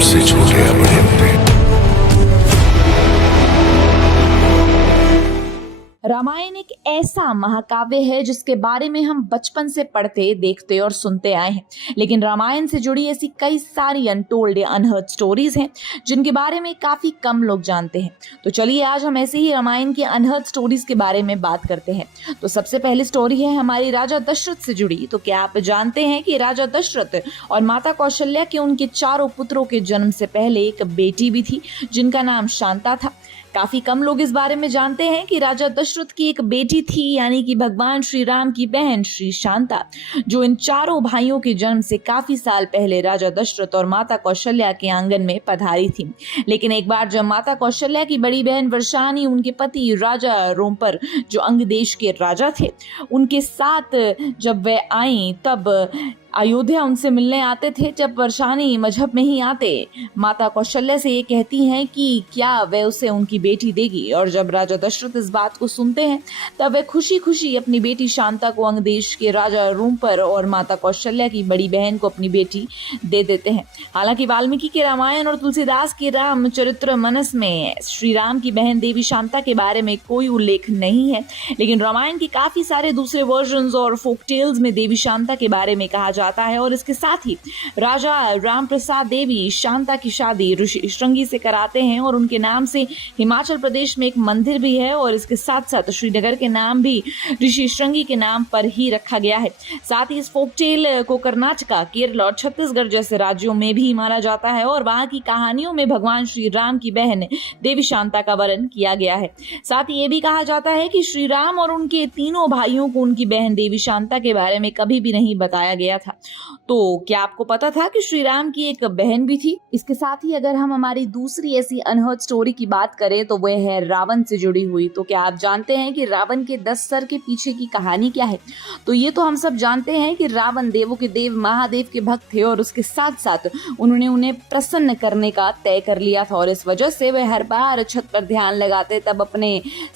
हमसे छोटे या बड़े होते। रामायण एक ऐसा महाकाव्य है जिसके बारे में हम बचपन से पढ़ते, देखते और सुनते आए हैं। लेकिन रामायण से जुड़ी ऐसी कई सारी अनटोल्ड या अनहर्ड स्टोरीज हैं जिनके बारे में काफी कम लोग जानते हैं। तो चलिए आज हम ऐसे ही रामायण की अनहर्ड स्टोरीज के बारे में बात करते हैं। तो सबसे पहली स्टोरी है हमारी राजा दशरथ से जुड़ी। तो क्या आप जानते हैं कि राजा दशरथ और माता कौशल्या के उनके चारों पुत्रों के जन्म से पहले एक बेटी भी थी जिनका नाम शांता था। काफी कम लोग इस बारे में जानते हैं कि राजा दशरथ की एक बेटी थी, यानी कि भगवान श्री राम की बहन श्री शांता, जो इन चारों भाइयों के जन्म से काफी साल पहले राजा दशरथ और माता कौशल्या के आंगन में पधारी थी। लेकिन एक बार जब माता कौशल्या की बड़ी बहन वर्षानी उनके पति राजा रोमपर, जो अंग देश के राजा थे, उनके साथ जब वे आई तब अयोध्या उनसे मिलने आते थे। जब वर्षानी मजहब में ही आते, माता कौशल्या से ये कहती हैं कि क्या वे उसे उनकी बेटी देगी। और जब राजा दशरथ इस बात को सुनते हैं तब वे खुशी खुशी अपनी बेटी शांता को अंगदेश के राजा रोमपर और माता कौशल्या की बड़ी बहन को अपनी बेटी दे देते हैं। हालांकि वाल्मीकि के रामायण और तुलसीदास के रामचरित्र मानस में श्री राम की बहन देवी शांता के बारे में कोई उल्लेख नहीं है, लेकिन रामायण के काफी सारे दूसरे वर्जन्स और फोक टेल्स में देवी शांता के बारे में कहा जाता है। और इसके साथ ही राजा राम प्रसाद देवी शांता की शादी ऋषि श्रृंगी से कराते हैं और उनके नाम से हिमाचल प्रदेश में एक मंदिर भी है और इसके साथ साथ श्रीनगर के नाम भी ऋषि श्रृंगी के नाम पर ही रखा गया है। साथ ही इस फोक टेल को कर्नाटका, केरल और छत्तीसगढ़ जैसे राज्यों में भी माना जाता है और वहां की कहानियों में भगवान श्री राम की बहन देवी शांता का वर्णन किया गया है। साथ ही ये भी कहा जाता है कि श्री राम और उनके तीनों भाइयों को उनकी बहन देवी शांता के बारे में कभी भी नहीं बताया गया था। तो क्या आपको पता था कि श्री राम की एक बहन भी थी? इसके साथ ही अगर हम हमारी दूसरी ऐसी अनहर्ड स्टोरी की बात करें तो वह है रावण से जुड़ी हुई। तो क्या आप जानते हैं कि रावण के 10 सर के पीछे की कहानी क्या है? तो ये तो हम सब जानते हैं कि रावण देवों के देव महादेव के भक्त थे और उसके साथ साथ उन्होंने उन्हें प्रसन्न करने का तय कर लिया था और इस वजह से वह हर बार छत पर ध्यान लगाते तब अपने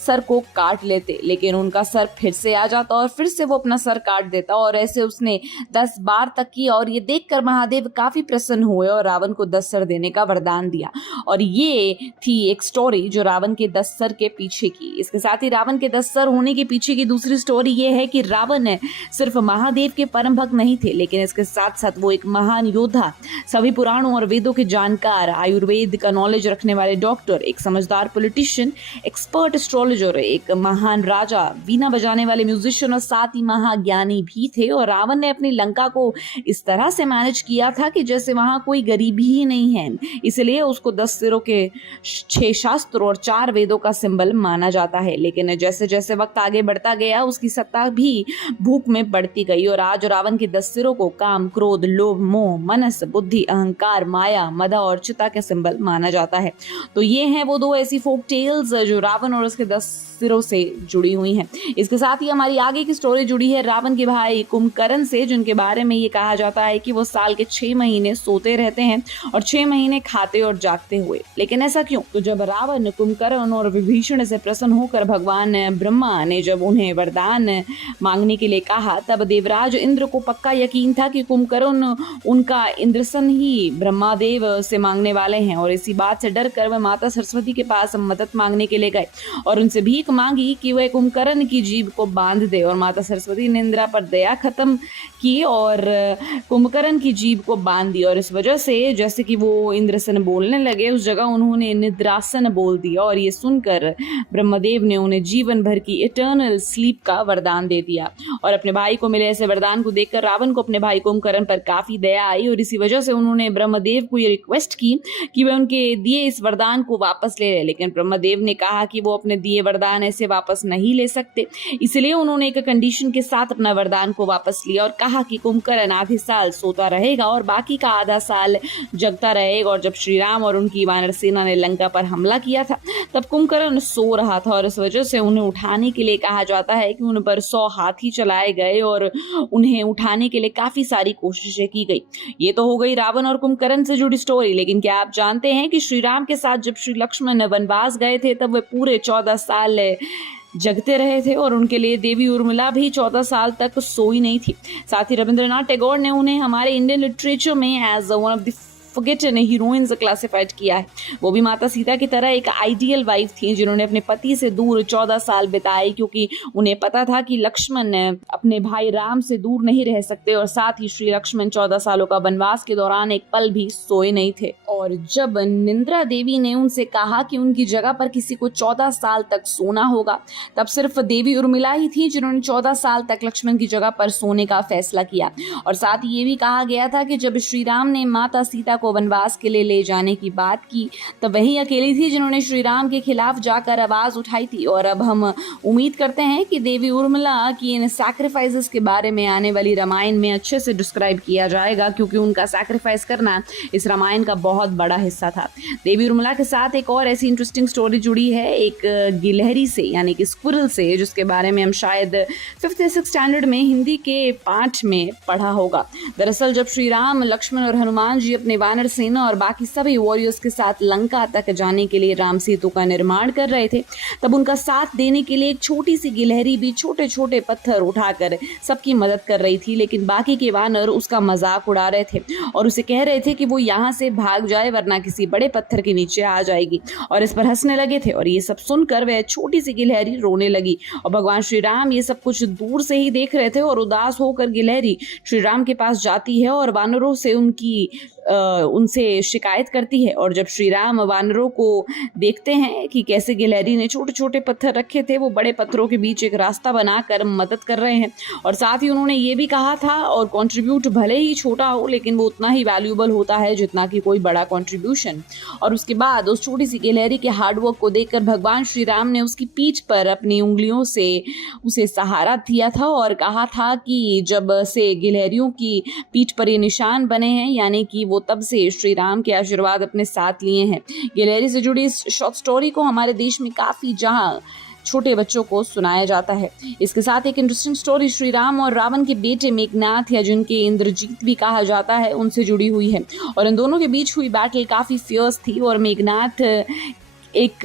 सर को काट लेते, लेकिन उनका सर फिर से आ जाता और फिर से वो अपना सर काट देता और ऐसे उसने 10 बार तक की। और ये देखकर महादेव काफी प्रसन्न हुए और रावण को 10 सर देने का वरदान दिया। और ये थी एक स्टोरी जो रावण के 10 सर के पीछे की। इसके साथ ही रावण के 10 सर होने के पीछे की दूसरी स्टोरी ये है कि रावण सिर्फ महादेव के परम भक्त नहीं थे, लेकिन इसके साथ साथ वो एक महान योद्धा, सभी पुराणों और वेदों के जानकार, आयुर्वेद का नॉलेज रखने वाले डॉक्टर, एक समझदार पॉलिटिशियन, एक्सपर्ट एस्ट्रोलॉजर, एक महान राजा, वीणा बजाने वाले म्यूजिशियन और साथ ही महाज्ञानी भी थे। और रावण ने अपनी लंका को इस तरह से मैनेज किया था कि जैसे वहां कोई गरीबी ही नहीं है। इसलिए उसको 10 सिरों के 6 शास्त्र और 4 वेदों का सिंबल माना जाता है। लेकिन जैसे जैसे वक्त आगे बढ़ता गया उसकी सत्ता भी भूख में बढ़ती गई और आज रावण के 10 सिरों को काम, क्रोध, लोभ, मोह, मनस, बुद्धि, अहंकार, माया, मदा और चिता के सिंबल माना जाता है। तो ये हैं वो दो ऐसी फोक टेल्स जो रावण और उसके 10 सिरों से जुड़ी हुई हैं। इसके साथ ही हमारी आगे की स्टोरी जुड़ी है रावण के भाई कुंभकर्ण से, जिनके बारे में ये कहा जाता है कि वो साल के 6 महीने सोते रहते हैं और 6 महीने खाते और जागते हुए। लेकिन ऐसा क्यों? तो जब रावण, कुंभकर्ण और विभीषण से प्रसन्न होकर भगवान ब्रह्मा ने जब उन्हें वरदान मांगने के लिए कहा, तब देवराज इंद्र को पक्का यकीन था कि कुंभकर्ण उनका इंद्रसन ही ब्रह्मादेव से मांगने वाले हैं। और इसी बात से डर कर वह माता सरस्वती के पास मदद मांगने के लिए गए और उनसे भीख मांगी कि वह कुंभकर्ण की जीभ को बांध दे। और माता सरस्वती ने इंद्रा पर दया खत्म की और कुंभकर्ण की जीभ को बांध दी। और इस वजह से जैसे कि वो इंद्रसन बोलने लगे, उस जगह उन्होंने निद्रासन बोल दिया और ये सुनकर ब्रह्मदेव ने उन्हें जीवन भर की इटर्नल स्लीप का वरदान दे दिया। और अपने भाई को मिले ऐसे वरदान को देखकर रावण को अपने भाई कुंभकर्ण पर काफी दया आई और इसी वजह से उन्होंने ब्रह्मदेव को ये रिक्वेस्ट की कि वे उनके दिए इस वरदान को वापस ले लें। लेकिन ब्रह्मदेव ने कहा कि वो अपने दिए वरदान ऐसे वापस नहीं ले सकते, इसलिए उन्होंने एक कंडीशन के साथ अपना वरदान को वापस लिया और कहा कि कुंभकर्ण आधे साल सोता रहेगा और बाकी का आधा साल जगता रहेगा। और जब श्री राम और उनकी वानर सेना ने लंका पर हमला किया था तब कुंभकर्ण सो रहा था और इस वजह से उन्हें उठाने के लिए कहा जाता है कि उन पर 100 हाथी चलाए गए और उन्हें उठाने के लिए काफी सारी कोशिशें की गई। ये तो हो गई रावण और कुंभकर्ण से जुड़ी स्टोरी। लेकिन क्या आप जानते हैं कि श्री राम के साथ जब श्री लक्ष्मण वनवास गए थे तब वे पूरे 14 साल जगते रहे थे और उनके लिए देवी उर्मिला भी 14 साल तक सोई नहीं थी। साथ ही रविंद्रनाथ टैगोर ने उन्हें हमारे इंडियन लिटरेचर में as one of the forgotten heroines classified किया है। वो भी माता सीता की तरह एक आइडियल वाइफ थी जिन्होंने अपने पति से दूर 14 साल बिताए, क्योंकि उन्हें पता था कि लक्ष्मण अपने भाई राम से दूर नहीं रह सकते, और साथ ही श्री लक्ष्मण 14 सालों का वनवास के दौरान एक पल भी सोए नहीं थे। और जब निंद्रा देवी ने उनसे कहा कि उनकी जगह पर किसी को 14 साल तक सोना होगा, तब सिर्फ देवी उर्मिला ही थी जिन्होंने 14 साल तक लक्ष्मण की जगह पर सोने का फैसला किया। और साथ ही ये भी कहा गया था कि जब श्री राम ने माता सीता को वनवास के लिए ले जाने की बात की, तब वही अकेली थी जिन्होंने श्री राम के खिलाफ जाकर आवाज उठाई थी। और अब हम उम्मीद करते हैं कि देवी उर्मिला की इन सैक्रिफाइसेस के बारे में आने वाली रामायण में अच्छे से डिस्क्राइब किया जाएगा, क्योंकि उनका सैक्रिफाइस करना इस रामायण का बहुत बड़ा हिस्सा था। देवी उर्मिला के साथ एक और ऐसी इंटरेस्टिंग स्टोरी जुड़ी है, एक गिलहरी से, यानी कि स्क्विरल से, जिसके बारे में हम शायद 5th या 6th स्टैंडर्ड में हिंदी के पाठ में पढ़ा होगा। दरअसल जब श्री राम, लक्ष्मण और हनुमान जी अपने वानर सेना और बाकी सभी वॉरियर्स के साथ लंका तक जाने के लिए राम सेतु का निर्माण कर रहे थे, तब उनका साथ देने के लिए एक छोटी सी गिलहरी भी छोटे छोटे पत्थर उठाकर सबकी मदद कर रही थी। लेकिन बाकी के वानर उसका मजाक उड़ा रहे थे और उसे कह रहे थे कि वो यहाँ से भाग जाए वरना किसी बड़े पत्थर के नीचे आ जाएगी, और इस पर हंसने लगे थे। और ये सब सुनकर वह छोटी सी गिलहरी रोने लगी, और भगवान श्री राम ये सब कुछ दूर से ही देख रहे थे। और उदास होकर गिलहरी श्री राम के पास जाती है और वानरों से उनसे शिकायत करती है। और जब श्री राम वानरों को देखते हैं कि कैसे गिलहरी ने छोटे छोटे पत्थर रखे थे, वो बड़े पत्थरों के बीच एक रास्ता बनाकर मदद कर रहे हैं। और साथ ही उन्होंने ये भी कहा था, और कंट्रीब्यूट भले ही छोटा हो लेकिन वो उतना ही वैल्यूएबल होता है जितना कि कोई बड़ा कंट्रीब्यूशन। और उसके बाद उस छोटी सी गिलहरी के हार्डवर्क को देखकर भगवान श्री राम ने उसकी पीठ पर अपनी उंगलियों से उसे सहारा दिया था और कहा था कि जब से गिलहरियों की पीठ पर ये निशान बने हैं, यानी कि वो तब से श्री राम के आशीर्वाद अपने साथ लिए हैं। गिलहरी से जुड़ी इस शॉर्ट स्टोरी को हमारे देश में काफ़ी जहां छोटे बच्चों को सुनाया जाता है। इसके साथ एक इंटरेस्टिंग स्टोरी श्री राम और रावण के बेटे मेघनाथ, या जिनके इंद्रजीत भी कहा जाता है, उनसे जुड़ी हुई है। और इन दोनों के बीच हुई बैटल काफ़ी फियर्स थी, और मेघनाथ एक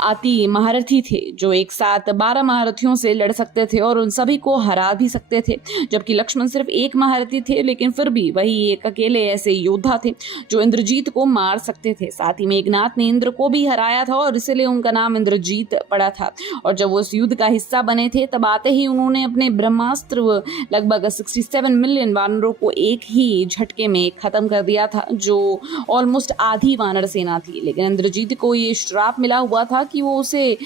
आती महारथी थे जो एक साथ 12 महारथियों से लड़ सकते थे और उन सभी को हरा भी सकते थे, जबकि लक्ष्मण सिर्फ एक महारथी थे, लेकिन फिर भी वही एक अकेले ऐसे योद्धा थे जो इंद्रजीत को मार सकते थे। साथ ही मेघनाथ ने इंद्र को भी हराया था और इसलिए उनका नाम इंद्रजीत पड़ा था। और जब वो इस युद्ध का हिस्सा बने थे, तब आते ही उन्होंने अपने ब्रह्मास्त्र लगभग 67 मिलियन वानरों को एक ही झटके में खत्म कर दिया था, जो ऑलमोस्ट आधी वानर सेना थी। लेकिन इंद्रजीत को ये श्राप मिला हुआ था कि वो उसे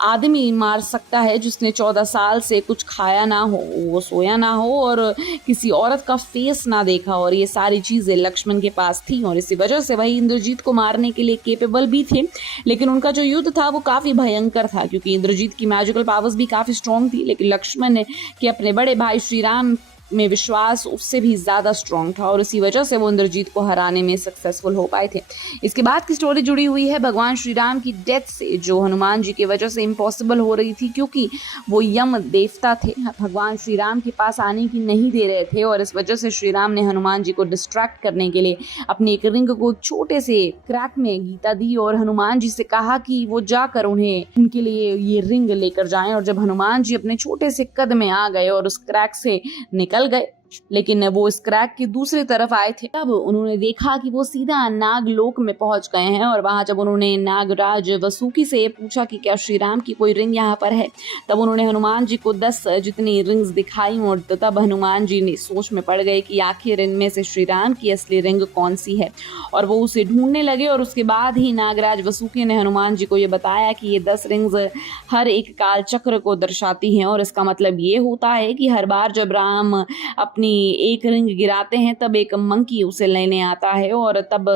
आदमी मार सकता है जिसने 14 साल से कुछ खाया ना हो, वो सोया ना हो और किसी औरत का फेस ना देखा, और ये सारी चीज़ें लक्ष्मण के पास थी। और इसी वजह से वही इंद्रजीत को मारने के लिए केपेबल भी थे। लेकिन उनका जो युद्ध था वो काफ़ी भयंकर था, क्योंकि इंद्रजीत की मैजिकल पावर्स भी काफ़ी स्ट्रॉन्ग थी, लेकिन लक्ष्मण के अपने बड़े भाई श्री राम में विश्वास उससे भी ज़्यादा स्ट्रॉन्ग था, और इसी वजह से वो इंद्रजीत को हराने में सक्सेसफुल हो पाए थे। इसके बाद की स्टोरी जुड़ी हुई है भगवान श्री राम की डेथ से, जो हनुमान जी की वजह से इम्पॉसिबल हो रही थी, क्योंकि वो यम देवता थे, भगवान श्री राम के पास आने की नहीं दे रहे थे। और इस वजह से श्री राम ने हनुमान जी को डिस्ट्रैक्ट करने के लिए अपनी एक रिंग को छोटे से क्रैक में गीता दी और हनुमान जी से कहा कि वो जाकर उनके लिए ये रिंग लेकर जाएं। और जब हनुमान जी अपने छोटे से कद में आ गए और उस क्रैक से निकल गए, लेकिन वो इस क्रैक की दूसरी तरफ आए थे, तब उन्होंने देखा कि वो सीधा नागलोक में पहुंच गए हैं। और वहां जब उन्होंने नागराज वसुकी से पूछा कि क्या श्री राम की कोई रिंग यहाँ पर है, तब उन्होंने हनुमान जी को 10 जितनी रिंग्स दिखाई, और तब हनुमान जी ने सोच में पड़ गए कि आखिर इनमें से श्री राम की असली रिंग कौन सी है, और वो उसे ढूंढने लगे। और उसके बाद ही नागराज वसुकी ने हनुमान जी को ये बताया कि ये 10 रिंग्स हर एक काल चक्र को दर्शाती हैं, और इसका मतलब ये होता है कि हर बार जब राम अपनी एक रिंग गिराते हैं तब एक मंकी उसे लेने आता है, और तब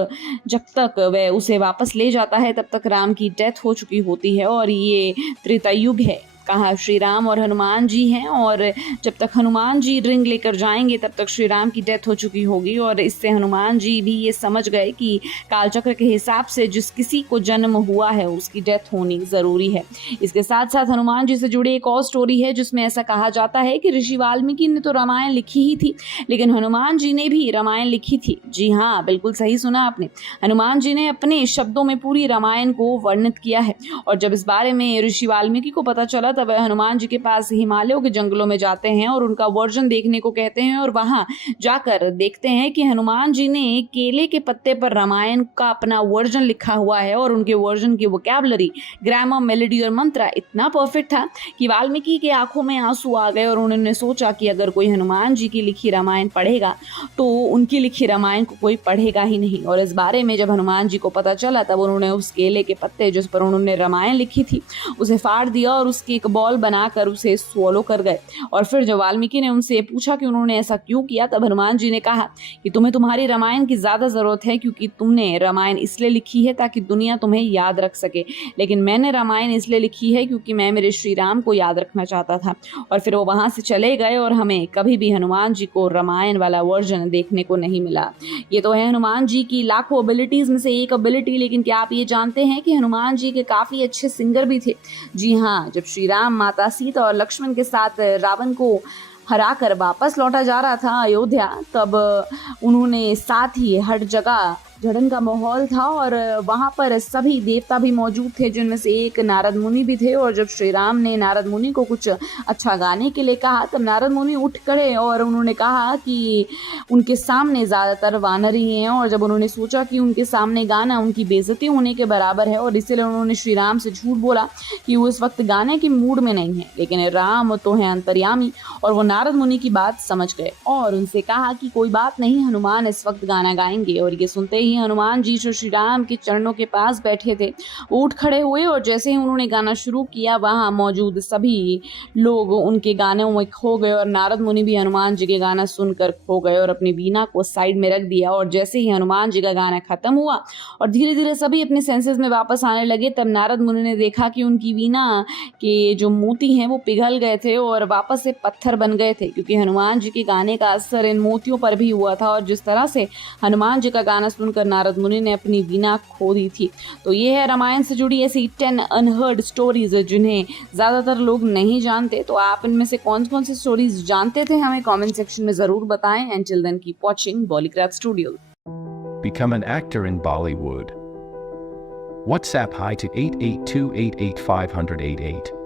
जब तक वह उसे वापस ले जाता है तब तक राम की डेथ हो चुकी होती है। और ये त्रेता युग है, कहा श्री राम और हनुमान जी हैं, और जब तक हनुमान जी रिंग लेकर जाएंगे तब तक श्री राम की डेथ हो चुकी होगी। और इससे हनुमान जी भी ये समझ गए कि कालचक्र के हिसाब से जिस किसी को जन्म हुआ है उसकी डेथ होनी ज़रूरी है। इसके साथ साथ हनुमान जी से जुड़ी एक और स्टोरी है जिसमें ऐसा कहा जाता है कि ऋषि वाल्मीकि ने तो रामायण लिखी ही थी, लेकिन हनुमान जी ने भी रामायण लिखी थी। जी हाँ, बिल्कुल सही सुना आपने, हनुमान जी ने अपने शब्दों में पूरी रामायण को वर्णित किया है। और जब इस बारे में ऋषि वाल्मीकि को पता चला तब वह हनुमान जी के पास हिमालयों के जंगलों में जाते हैं और उनका वर्जन देखने को कहते हैं और वहां जाकर देखते हैं कि हनुमान जी ने केले के पत्ते पर रामायण का अपना वर्जन लिखा हुआ है और उनके वर्जन की वोकैबुलरी, ग्रामर, मेलोडी और मंत्र इतना परफेक्ट था कि वाल्मीकि के आंखों में आंसू आ गए और उन्होंने सोचा कि अगर कोई हनुमान जी की लिखी रामायण पढ़ेगा तो उनकी लिखी रामायण को कोई पढ़ेगा ही नहीं। और इस बारे में जब हनुमान जी को पता चला तब उन्होंने उस केले के पत्ते जिस पर उन्होंने रामायण लिखी थी उसे फाड़ दिया और उसकी एक बॉल बनाकर उसे स्वॉलो कर गए। और फिर जब वाल्मीकि ने उनसे पूछा कि उन्होंने ऐसा क्यों किया तब हनुमान जी ने कहा कि तुम्हें तुम्हारी रामायण की ज्यादा जरूरत है क्योंकि तुमने रामायण इसलिए लिखी है ताकि दुनिया तुम्हें याद रख सके, लेकिन मैंने रामायण इसलिए लिखी है क्योंकि मैं मेरे श्री राम को याद रखना चाहता था। और फिर वो वहां से चले गए और हमें कभी भी हनुमान जी को रामायण वाला वर्जन देखने को नहीं मिला। ये तो है हनुमान जी की लाखों एबिलिटीज में से एक एबिलिटी, लेकिन क्या आप ये जानते हैं कि हनुमान जी के काफी अच्छे सिंगर भी थे? जी हाँ, जब श्री राम, माता सीता और लक्ष्मण के साथ रावण को हराकर वापस लौटा जा रहा था अयोध्या तब उन्होंने साथ ही हर जगह झड़न का माहौल था और वहां पर सभी देवता भी मौजूद थे जिनमें से एक नारद मुनि भी थे। और जब श्री राम ने नारद मुनि को कुछ अच्छा गाने के लिए कहा तब नारद मुनि उठ खड़े और उन्होंने कहा कि उनके सामने ज़्यादातर वानर ही हैं और जब उन्होंने सोचा कि उनके सामने गाना उनकी बेइज्जती होने के बराबर है और इसीलिए उन्होंने श्री राम से झूठ बोला कि वो इस वक्त गाने के मूड में नहीं है। लेकिन राम तो है अंतर्यामी और वो नारद मुनि की बात समझ गए और उनसे कहा कि कोई बात नहीं, हनुमान इस वक्त गाना गाएंगे। और ये सुनते ही हनुमान जी जो श्री राम के चरणों के पास बैठे थे वो उठ खड़े हुए और जैसे ही उन्होंने गाना शुरू किया वहां मौजूद सभी लोग उनके गानों में खो गए और नारद मुनि भी हनुमान जी के गाना सुनकर खो गए और अपनी वीणा को साइड में रख दिया। और जैसे ही हनुमान जी का गाना खत्म हुआ और धीरे धीरे सभी अपने सेंसेस में वापस आने लगे तब नारद मुनि ने देखा कि उनकी वीणा के जो मोती हैं वो पिघल गए थे और वापस से पत्थर बन गए थे, क्योंकि हनुमान जी के गाने का असर इन मोतियों पर भी हुआ था। और जिस तरह से हनुमान जी का गाना सुनकर नारद मुनि ने अपनी वीणा खो दी थी। तो ये है रामायण से जुड़ी ऐसी 10 अनहर्ड स्टोरीज जिन्हें ज्यादातर लोग नहीं जानते। तो आप इनमें से कौन कौन सी स्टोरीज जानते थे हमें कमेंट सेक्शन में जरूर बताएं। And till then keep watching Bollycraft Studios. Become an actor in Bollywood. WhatsApp hi to 8828850088.